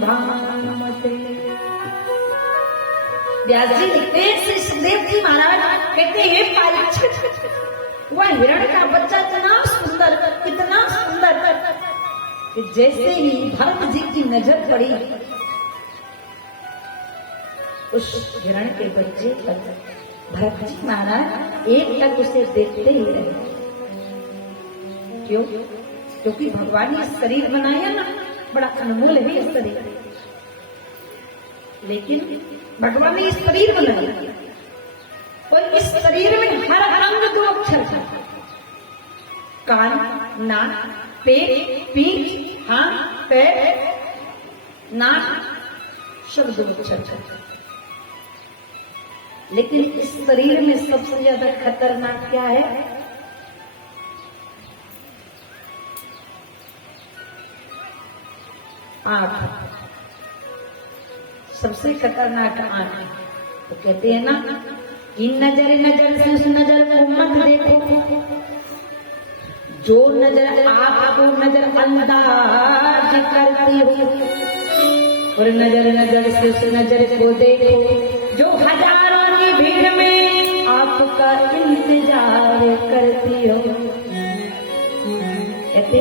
भानुमते। व्यास जी लिखते हैं श्री सुखदेव जी महाराज कहते हैं परीक्षित, वह हिरण का बच्चा इतना सुंदर कि जैसे ही भरत जी की नजर पड़ी उस हिरण के बच्चे पर भरत जी महाराज एक तक उसे देखते ही रहे। क्यों? क्योंकि भगवान ने शरीर बनाया ना, बड़ा अनमोल है ये शरीर, लेकिन भगवान ने इस शरीर बनाया और इस शरीर में हर अंग 2 अक्षर था। कान, नाक, पेट, पीठ, हाथ, पैर, नाक, सब 2 अक्षर था। लेकिन इस शरीर में सबसे ज्यादा खतरनाक क्या है? आंख। सबसे खतरनाक आंख। तो कहते हैं ना कि नजर से उस नजर को मत देखो, जो नजर आपको नजर अंदाज करती हो, और नजर से उस नजर को देखो जो हजारों की भीड़ में आपका इंतजार करती हो। कहते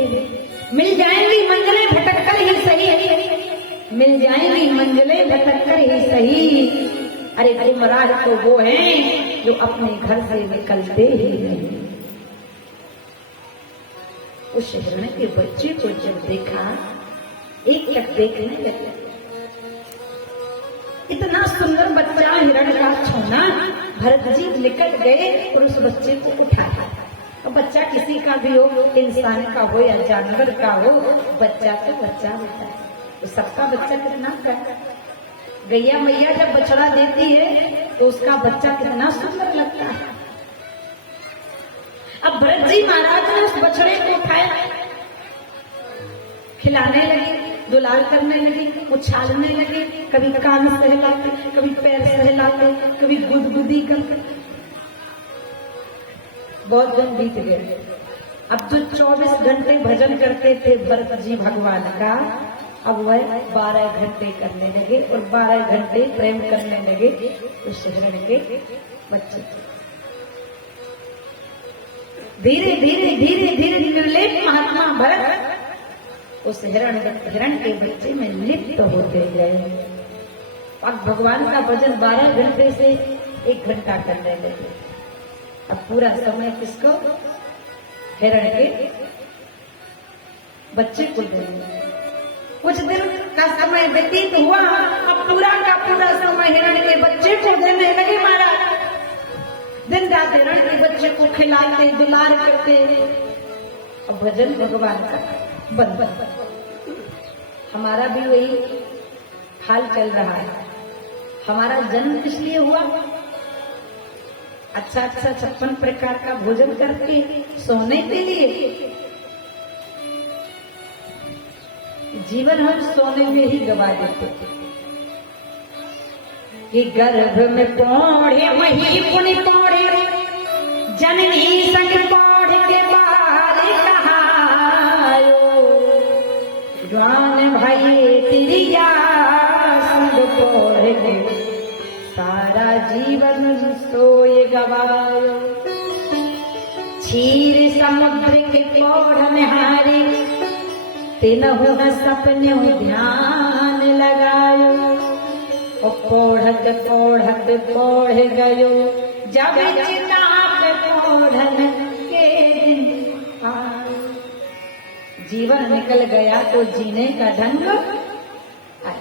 मिल जाएंगी मंजिलें भटक कर ही सही, मिल जाएंगी मंजिलें भटक कर ही सही। अरे गुमराह तो वो हैं जो अपने घर से निकलते ही नहीं। उस हिरण के बच्चे को जब देखा, एक टक देखने लगे। इतना सुंदर बच्चा हिरण का छूना, भरत जी निकट गए और उस बच्चे को उठाया। तो बच्चा किसी का भी हो, इंसान का हो या जानवर का हो, बच्चा तो बच्चा होता है। तो सबका बच्चा कितना गैया मैया जब बछड़ा देती है तो उसका बच्चा कितना सुंदर लगता है। अब भरत जी महाराज ने उस बछड़े को उठाया, खिलाने लगे, दुलार करने लगे, उछालने लगे, कभी कान सहलाते, कभी पैर सहलाते, कभी गुदगुदी करते। बहुत दिन बीत गए। अब जो 24 घंटे भजन करते थे भरत जी भगवान का, अब वह 12 घंटे करने लगे और 12 घंटे प्रेम करने लगे उस हिरण के बच्चे। धीरे धीरे निर्लेप महात्मा भरत उस हिरण के बच्चे में लिप्त होते गए। अब भगवान का भजन 12 घंटे से 1 घंटा करने लगे। अब पूरा समय किसको? हिरण के बच्चे को देंगे। कुछ दिन का समय व्यतीत हुआ, अब पूरा का पूरा समय हिरण के बच्चे को देने लगे महाराज। दिन रात हिरण के बच्चे को खिलाते, दुलार करते। अब भजन भगवान का बंद। हमारा भी वही हाल चल रहा है। हमारा जन्म इसलिए हुआ अच्छा 56 प्रकार का भोजन करके सोने के लिए। जीवन हम सोने में ही गवा देते थे। कि गर्भ में पौड़े वही पुनि पौड़े, जननी संग पौड़ के बाल कहायो। ज्ञान भाई तिरिया संग पौड़ के सारा जीवन सोए गवायो। क्षीर समुद्र के पौड़ निहारे, तिनहु न सपने ध्यान लगायो। और पौढ़त पौढ़ गयो, जब चिताप पौढ़न के दिन आयो। जीवन निकल गया तो जीने का ढंग आया।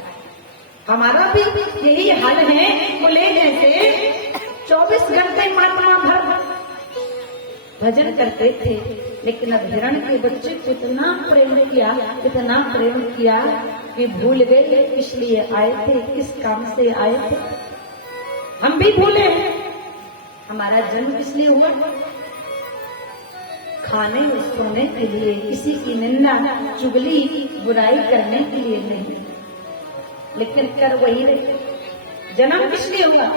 हमारा भी यही हाल है। बोले जैसे 24 घंटे महात्मा भर भजन करते थे, लेकिन अब हिरण के बच्चे को इतना प्रेम किया कि भूल गए इसलिए आए थे, किस काम से आए थे। हम भी भूले। हमारा जन्म इसलिए हुआ खाने और सोने के लिए, किसी की निंदा चुगली बुराई करने के लिए नहीं, लेकिन कर वही रहे। जन्म किस लिए हुआ?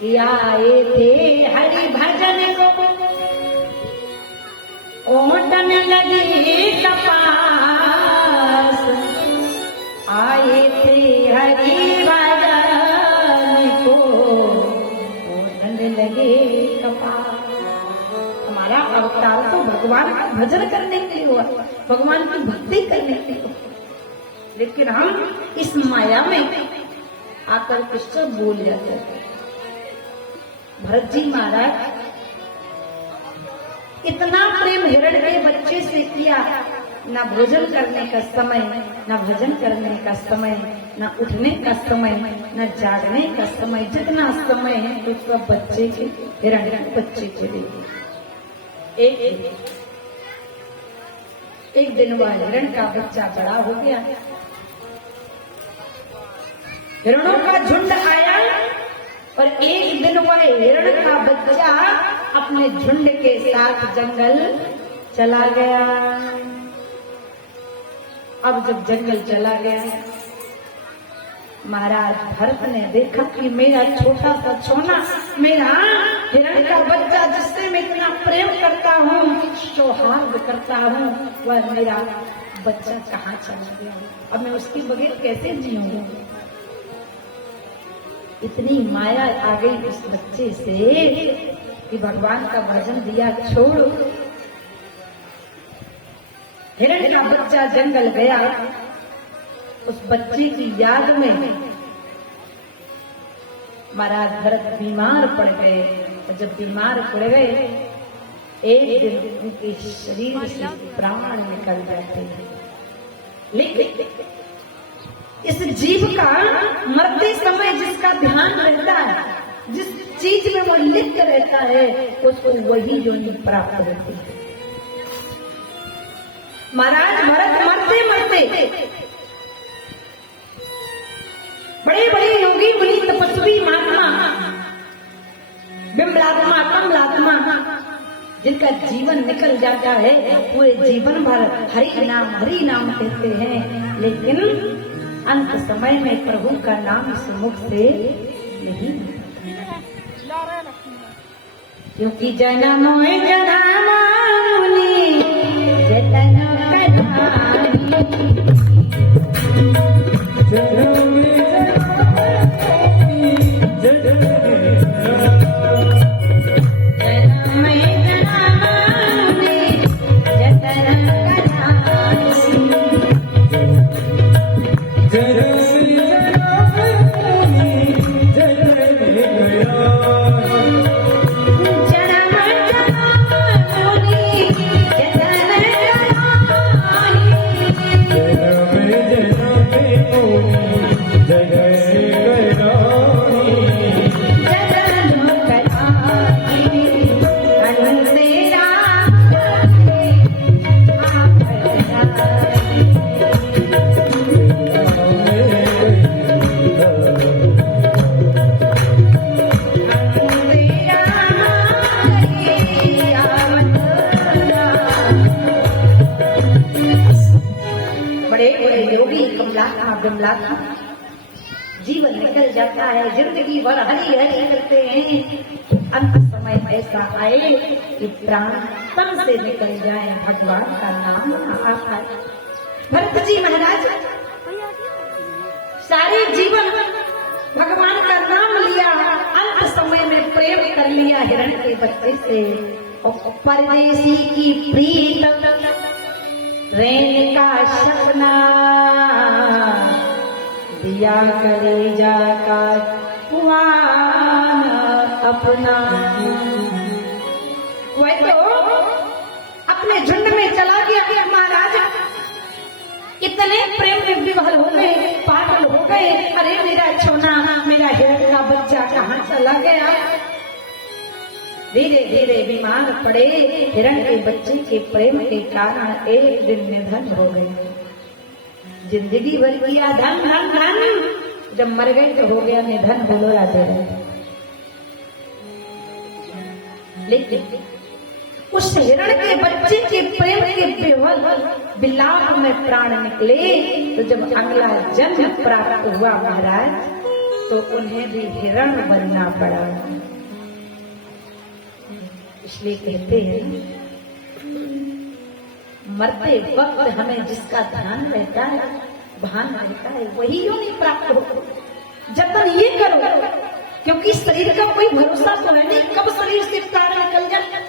कि आए थे हरि भजन को, ओटन लगी कपास। भजन करने के लिए हुआ, भगवान की भक्ति करने के लिए हुआ। लेकिन हम इस माया में आकर के सब बोल जाते हैं। भरत जी महाराज इतना प्रेम हिरण के बच्चे से किया, ना भोजन करने का समय, ना भजन करने का समय, ना उठने का समय, ना जागने का समय, जितना समय है तो सब बच्चे के, हिरण के बच्चे के लिए। एक दिन वह हिरण का बच्चा बड़ा हो गया, हिरणों का झुंड आया और एक दिन वह हिरण का बच्चा अपने झुंड के साथ जंगल चला गया। अब जब जंगल चला गया, महाराज भरत ने देखा कि मेरा छोटा सा छोना, मेरा हिरण का बच्चा जिससे मैं इतना प्रेम करता हूँ, सौहार्द करता हूँ, वह मेरा बच्चा कहाँ चला गया। अब मैं उसके बगैर कैसे जीऊंगा। इतनी माया आ गई उस बच्चे से कि भगवान का भजन दिया छोड़। हिरण का बच्चा जंगल गया, उस बच्चे की याद में महाराज भरत बीमार पड़ गए। और जब बीमार पड़ गए, एक दिन उनके शरीर से प्राण निकल जाते हैं। लेकिन इस जीव का मरते समय जिसका ध्यान रहता है, जिस चीज में वो लिप्त रहता है, उसको वही जो प्राप्त होती है। महाराज भरत मरते मरते बड़े बड़े योगी मुनि तपस्वी महात्मा बिमलात्मा कमलात्मा जिनका जीवन निकल जाता है, पूरे जीवन भर हरि नाम कहते हैं, लेकिन अंत समय में प्रभु का नाम इस मुख से नहीं, क्योंकि जन्म मुनि जतन जीवन निकल जाता है, जिंदगी भर हरी हरी करते हैं। अंत समय ऐसा आए कि प्राण तन से निकल जाए, भगवान का नाम आता है। भरत जी महाराज सारे जीवन भगवान का नाम लिया, अंत समय में प्रेम कर लिया हिरण के बच्चे से। और परदेसी की प्रीत रैन का सपना दिया कलेजा का अपना। वह तो अपने झुंड में चला गया महाराज, इतने प्रेम में विवल हो गए, पागल हो गए। अरे मेरा छोना, मेरा हिरण का बच्चा कहाँ चला गया। धीरे धीरे बीमार पड़े, हिरण के बच्चे के प्रेम के कारण एक दिन निधन हो गए। जिंदगी भर किया धन धन धन, जब मर गए तो हो गया निधन। बोलो राधे राधे। लेकिन उस हिरण के बच्चे के प्रेम के विवल विलाप में प्राण निकले, तो जब अगला जन्म प्राप्त हुआ महाराज, तो उन्हें भी हिरण बनना पड़ा। इसलिए कहते हैं मरते वक्त हमें जिसका ध्यान रहता है, भान रहता है, वही योनि प्राप्त हो। जतन ये करो, क्योंकि शरीर का कोई भरोसा तो है नहीं, कब शरीर से प्राण निकल जाए।